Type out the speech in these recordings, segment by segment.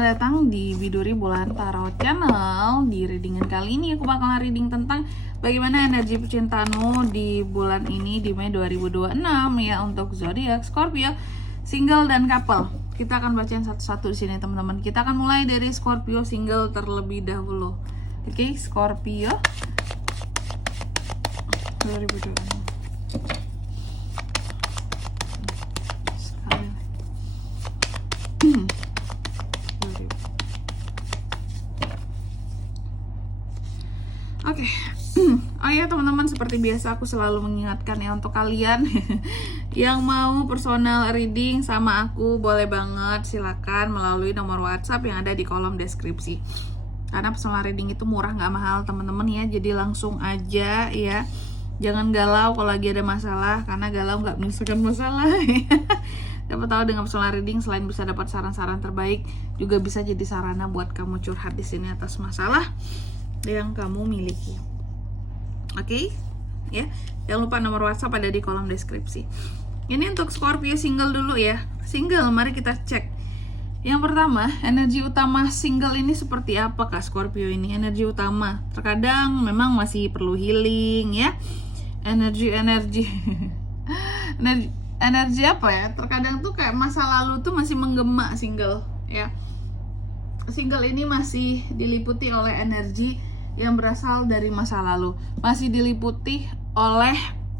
selamat datang di Biduri Bulan Tarot Channel. Di readingan kali ini aku bakalan reading tentang bagaimana energi percintaanmu di bulan ini di Mei 2026 ya, untuk zodiak Scorpio, single dan couple. Kita akan bacain satu-satu di sini teman-teman. Kita akan mulai dari Scorpio single terlebih dahulu. Oke, Scorpio 2026. Oke. Oh ya teman-teman, seperti biasa aku selalu mengingatkan ya, untuk kalian yang mau personal reading sama aku, boleh banget silakan melalui nomor WhatsApp yang ada di kolom deskripsi. Karena personal reading itu murah, nggak mahal teman-teman ya. Jadi langsung aja ya. Jangan galau kalau lagi ada masalah, karena galau nggak menyelesaikan masalah. Dapat tahu dengan personal reading, selain bisa dapat saran-saran terbaik, juga bisa jadi sarana buat kamu curhat di sini atas masalah yang kamu miliki. Oke, ya. Jangan lupa nomor WhatsApp ada di kolom deskripsi. Ini untuk Scorpio single dulu ya. Single, mari kita cek. Yang pertama, energi utama single ini seperti apa Kak Scorpio ini? Energi utama terkadang memang masih perlu healing ya. Energi apa ya? Terkadang tuh kayak masa lalu tuh masih menggema single ya. Single ini masih diliputi oleh energi yang berasal dari masa lalu, masih diliputi oleh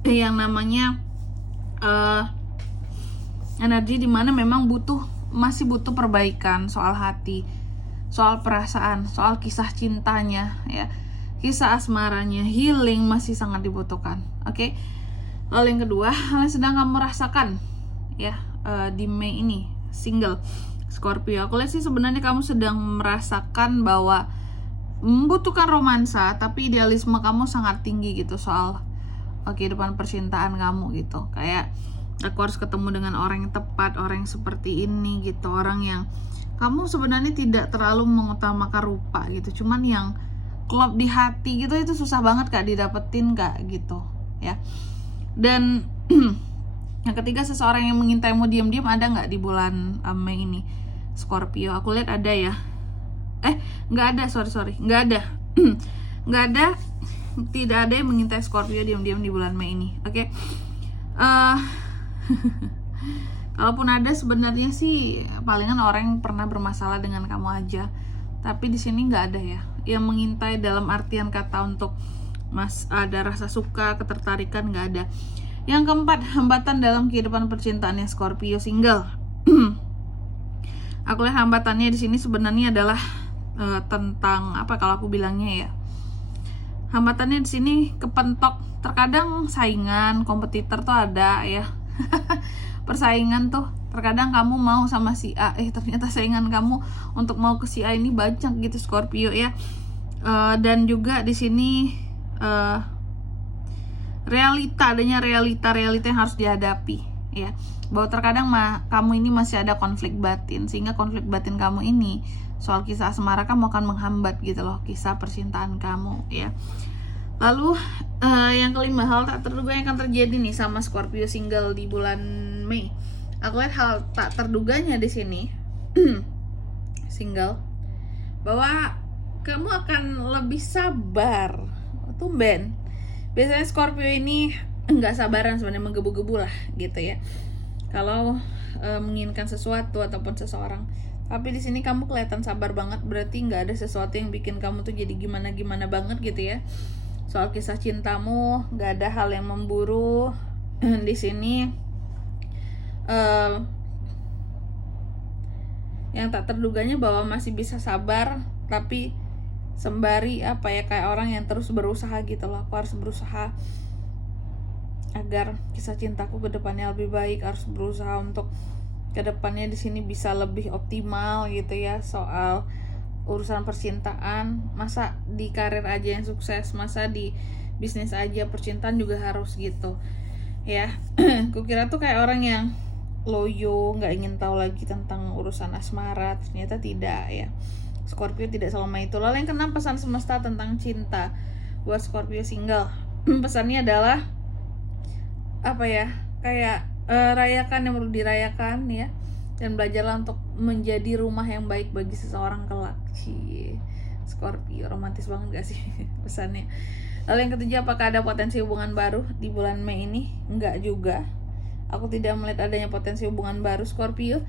yang namanya energi dimana memang masih butuh perbaikan soal hati, soal perasaan, soal kisah cintanya ya, kisah asmaranya, healing masih sangat dibutuhkan. Oke. Lalu yang kedua, hal yang sedang kamu rasakan ya di Mei ini single Scorpio, aku lihat sih sebenarnya kamu sedang merasakan bahwa membutuhkan romansa, tapi idealisme kamu sangat tinggi gitu soal kehidupan percintaan kamu gitu. Kayak aku harus ketemu dengan orang yang tepat, orang yang seperti ini gitu, orang yang kamu sebenarnya tidak terlalu mengutamakan rupa gitu, cuman yang klop di hati gitu, itu susah banget Kak didapetin Kak gitu ya. Dan yang ketiga, seseorang yang mengintaimu diam-diam ada nggak di bulan Mei ini Scorpio? Aku lihat ada ya. Nggak ada, sorry, nggak ada. Nggak ada, tidak ada yang mengintai Scorpio diam-diam di bulan Mei ini. Oke. Kalaupun ada, sebenarnya sih palingan orang yang pernah bermasalah dengan kamu aja. Tapi di sini nggak ada ya yang mengintai dalam artian kata untuk ada rasa suka, ketertarikan, nggak ada. Yang keempat, hambatan dalam kehidupan percintaannya Scorpio single. Aku lihat hambatannya di sini sebenarnya adalah tentang apa kalau aku bilangnya ya. Hambatannya di sini kepentok, terkadang saingan, kompetitor tuh ada ya. Persaingan tuh, terkadang kamu mau sama si A, ternyata saingan kamu untuk mau ke si A ini banyak gitu Scorpio ya. Dan juga di sini adanya realita yang harus dihadapi ya, bahwa terkadang kamu ini masih ada konflik batin, sehingga konflik batin kamu ini soal kisah asmara kamu akan menghambat gitu loh kisah percintaan kamu ya. Lalu yang kelima, hal tak terduga yang akan terjadi nih sama Scorpio single di bulan Mei. Aku lihat hal tak terduganya di sini single, bahwa kamu akan lebih sabar. Tumben. Biasanya Scorpio ini nggak sabaran sebenarnya, menggebu-gebu lah gitu ya kalau menginginkan sesuatu ataupun seseorang. Tapi di sini kamu kelihatan sabar banget, berarti nggak ada sesuatu yang bikin kamu tuh jadi gimana banget gitu ya. Soal kisah cintamu nggak ada hal yang memburu di sini. Yang tak terduganya bahwa masih bisa sabar, tapi sembari kayak orang yang terus berusaha gitu loh. Aku harus berusaha agar kisah cintaku ke depannya lebih baik, harus berusaha untuk kedepannya di sini bisa lebih optimal gitu ya soal urusan percintaan. Masa di karir aja yang sukses, masa di bisnis aja percintaan juga harus gitu ya. Kukira tuh kayak orang yang loyo, nggak ingin tahu lagi tentang urusan asmara, ternyata tidak ya. Scorpio tidak selama itu. Lalu yang keenam, pesan semesta tentang cinta buat Scorpio single. Pesannya adalah kayak rayakan yang perlu dirayakan ya. dan belajarlah untuk menjadi rumah yang baik bagi seseorang kelak. Cie, Scorpio, romantis banget gak sih pesannya? Lalu yang ketiga, apakah ada potensi hubungan baru di bulan Mei ini? Enggak juga. Aku tidak melihat adanya potensi hubungan baru, Scorpio.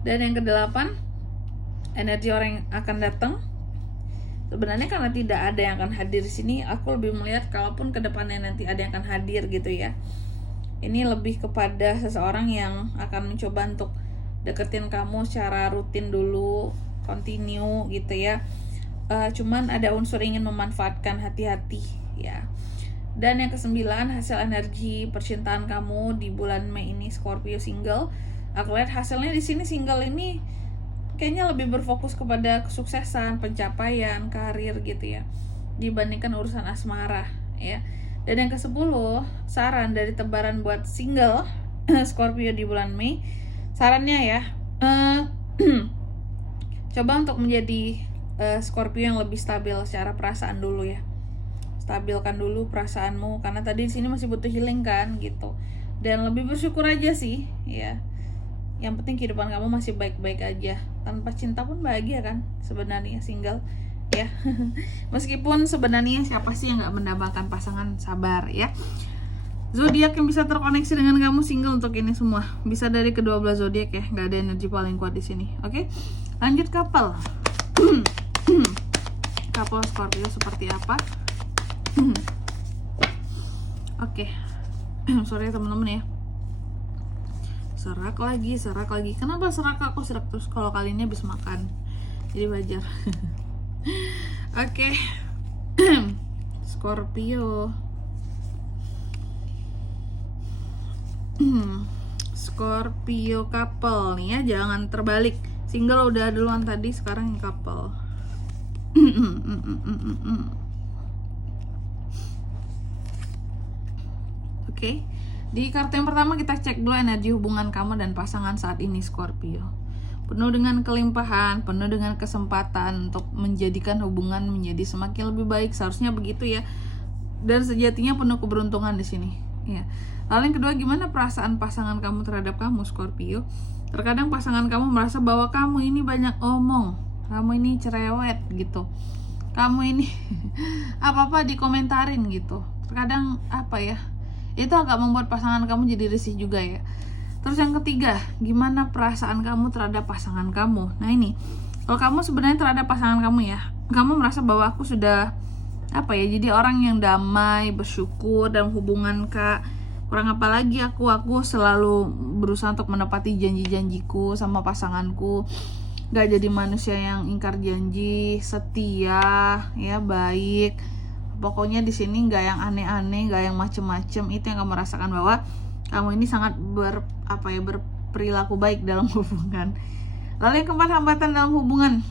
Dan yang kedelapan, energi orang yang akan datang. Sebenarnya karena tidak ada yang akan hadir di sini, aku lebih melihat kalaupun kedepannya nanti ada yang akan hadir gitu ya. Ini lebih kepada seseorang yang akan mencoba untuk deketin kamu secara rutin dulu, continue gitu ya. Cuman ada unsur ingin memanfaatkan, hati-hati ya. Dan yang kesembilan, hasil energi percintaan kamu di bulan Mei ini, Scorpio single. Aku lihat hasilnya di sini single ini kayaknya lebih berfokus kepada kesuksesan, pencapaian, karir gitu ya, dibandingkan urusan asmara ya. Dan yang ke-10, saran dari tebaran buat single Scorpio di bulan Mei. Sarannya ya, coba untuk menjadi Scorpio yang lebih stabil secara perasaan dulu ya. Stabilkan dulu perasaanmu, karena tadi di sini masih butuh healing kan gitu. Dan lebih bersyukur aja sih ya. Yang penting kehidupan kamu masih baik-baik aja. Tanpa cinta pun bahagia kan sebenarnya single ya. Meskipun sebenarnya siapa sih yang gak mendambakan pasangan, sabar ya. Zodiak yang bisa terkoneksi dengan kamu single untuk ini semua bisa dari kedua belah zodiak ya, gak ada energi paling kuat di sini. Oke, lanjut couple. Couple Scorpio seperti apa? Oke. Sorry teman-teman ya, serak lagi. Kenapa serak? Aku serak terus kalau kali ini habis makan, jadi wajar. Oke. Scorpio. Scorpio couple nih ya, jangan terbalik. Single udah duluan tadi, sekarang yang couple. Oke. Di kartu yang pertama kita cek dulu energi hubungan kamu dan pasangan saat ini, Scorpio. Penuh dengan kelimpahan, penuh dengan kesempatan untuk menjadikan hubungan menjadi semakin lebih baik, seharusnya begitu ya. Dan sejatinya penuh keberuntungan di sini. Ya. Lalu yang kedua, gimana perasaan pasangan kamu terhadap kamu, Scorpio? Terkadang pasangan kamu merasa bahwa kamu ini banyak omong, kamu ini cerewet gitu, kamu ini apa-apa dikomentarin gitu. Terkadang apa ya, itu agak membuat pasangan kamu jadi risih juga ya. Terus yang ketiga, gimana perasaan kamu terhadap pasangan kamu? Nah ini, kalau kamu sebenarnya terhadap pasangan kamu ya, kamu merasa bahwa aku sudah apa ya, jadi orang yang damai, bersyukur dalam hubungan kak. Kurang apa lagi aku selalu berusaha untuk menepati janji-janjiku sama pasanganku. Gak jadi manusia yang ingkar janji, setia, ya baik. Pokoknya di sini nggak yang aneh-aneh, nggak yang macem-macem. Itu yang kamu rasakan, bahwa kamu ini sangat berperilaku baik dalam hubungan. Lalu yang keempat, hambatan dalam hubungan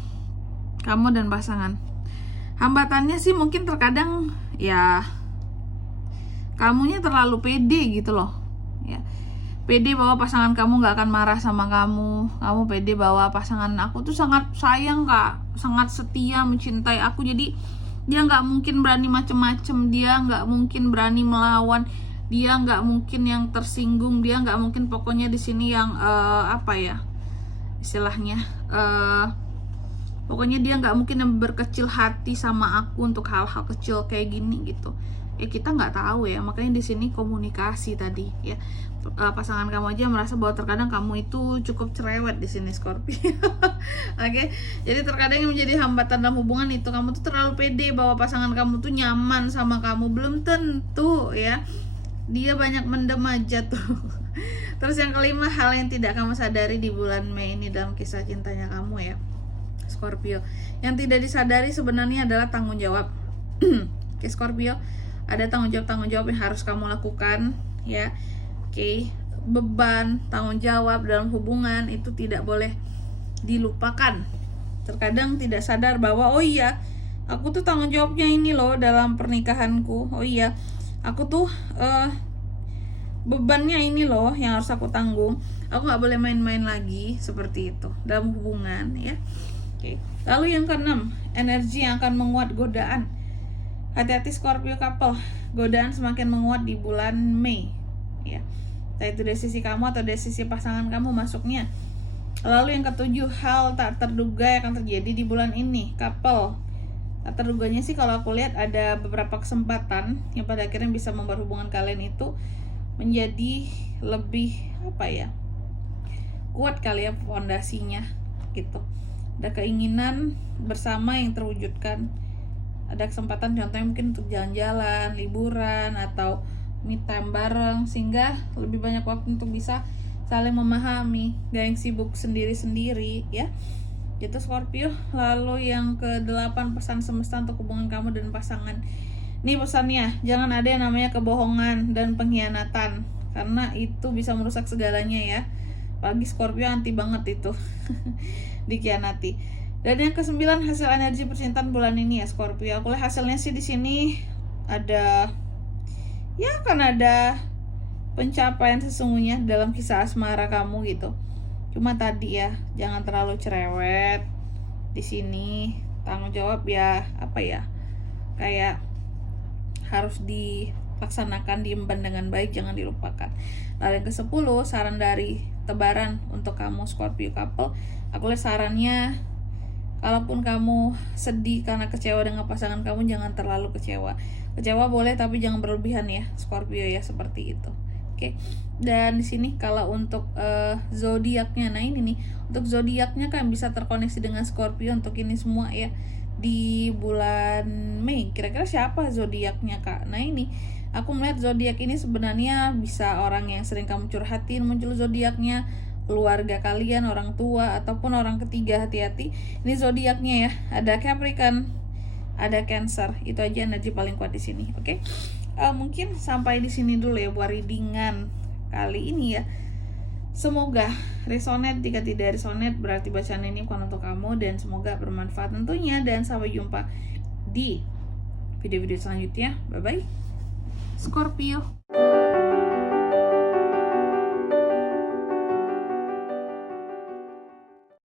kamu dan pasangan. Hambatannya sih mungkin terkadang ya kamunya terlalu pede gitu loh ya. Pede bahwa pasangan kamu gak akan marah sama kamu. Kamu pede bahwa pasangan aku tuh sangat sayang kak, sangat setia, mencintai aku. Jadi dia gak mungkin berani macem-macem, dia gak mungkin berani melawan, dia gak mungkin yang tersinggung, dia gak mungkin pokoknya di sini yang apa ya istilahnya, pokoknya dia gak mungkin yang berkecil hati sama aku untuk hal-hal kecil kayak gini gitu. Ya kita nggak tahu ya, makanya di sini komunikasi tadi ya. Pasangan kamu aja merasa bahwa terkadang kamu itu cukup cerewet di sini, Scorpio. Oke, jadi terkadang yang menjadi hambatan dalam hubungan itu kamu tuh terlalu pede bahwa pasangan kamu tuh nyaman sama kamu. Belum tentu ya, dia banyak mendem aja tuh. Terus yang kelima, hal yang tidak kamu sadari di bulan Mei ini dalam kisah cintanya kamu ya, Scorpio. Yang tidak disadari sebenarnya adalah tanggung jawab. Oke, Scorpio, ada tanggung jawab yang harus kamu lakukan ya. Oke, beban, tanggung jawab dalam hubungan itu tidak boleh dilupakan. Terkadang tidak sadar bahwa oh iya, aku tuh tanggung jawabnya ini loh dalam pernikahanku. Oh iya, aku tuh bebannya ini loh yang harus aku tanggung. Aku gak boleh main-main lagi seperti itu dalam hubungan ya. Oke. Lalu yang keenam, energi yang akan menguat godaan. Hati-hati Scorpio couple, godaan semakin menguat di bulan Mei ya. entah itu dari sisi kamu atau dari sisi pasangan kamu masuknya. Lalu yang ketujuh, hal tak terduga yang akan terjadi di bulan ini, couple. Tak terduganya sih kalau aku lihat ada beberapa kesempatan yang pada akhirnya bisa membuat hubungan kalian itu menjadi lebih kuat kali ya fondasinya gitu. Ada keinginan bersama yang terwujudkan. Ada kesempatan contohnya mungkin untuk jalan-jalan, liburan, atau me time bareng, sehingga lebih banyak waktu untuk bisa saling memahami, gak yang sibuk sendiri-sendiri ya. Itu Scorpio. Lalu yang ke-8, pesan semesta untuk hubungan kamu dan pasangan. Ini pesannya, jangan ada yang namanya kebohongan dan pengkhianatan, karena itu bisa merusak segalanya ya. Apalagi Scorpio anti banget itu dikhianati. Dan yang ke-9, hasil energi percintaan bulan ini ya Scorpio. Aku lihat hasilnya sih di sini ada pencapaian sesungguhnya dalam kisah asmara kamu gitu. Cuma tadi ya, jangan terlalu cerewet di sini. Tanggung jawab ya kayak harus dilaksanakan, diemban dengan baik, jangan dilupakan. Lalu yang ke-10, saran dari tebaran untuk kamu Scorpio couple. Aku lihat sarannya, kalaupun kamu sedih karena kecewa dengan pasangan kamu, jangan terlalu kecewa. Kecewa boleh tapi jangan berlebihan ya Scorpio ya, seperti itu. Oke. Dan di sini kalau untuk zodiaknya, nah ini nih untuk zodiaknya kan bisa terkoneksi dengan Scorpio untuk ini semua ya di bulan Mei. Kira-kira siapa zodiaknya Kak? Nah ini aku melihat zodiak ini sebenarnya bisa orang yang sering kamu curhatin muncul zodiaknya, keluarga kalian, orang tua ataupun orang ketiga. Hati-hati ini zodiaknya ya, ada Capricorn, ada Cancer. Itu aja energi paling kuat di sini. Oke. Mungkin sampai di sini dulu ya buat readingan kali ini ya. Semoga resonate. Jika tidak resonate berarti bacaan ini bukan untuk kamu, dan semoga bermanfaat tentunya. Dan sampai jumpa di video-video selanjutnya. Bye bye Scorpio.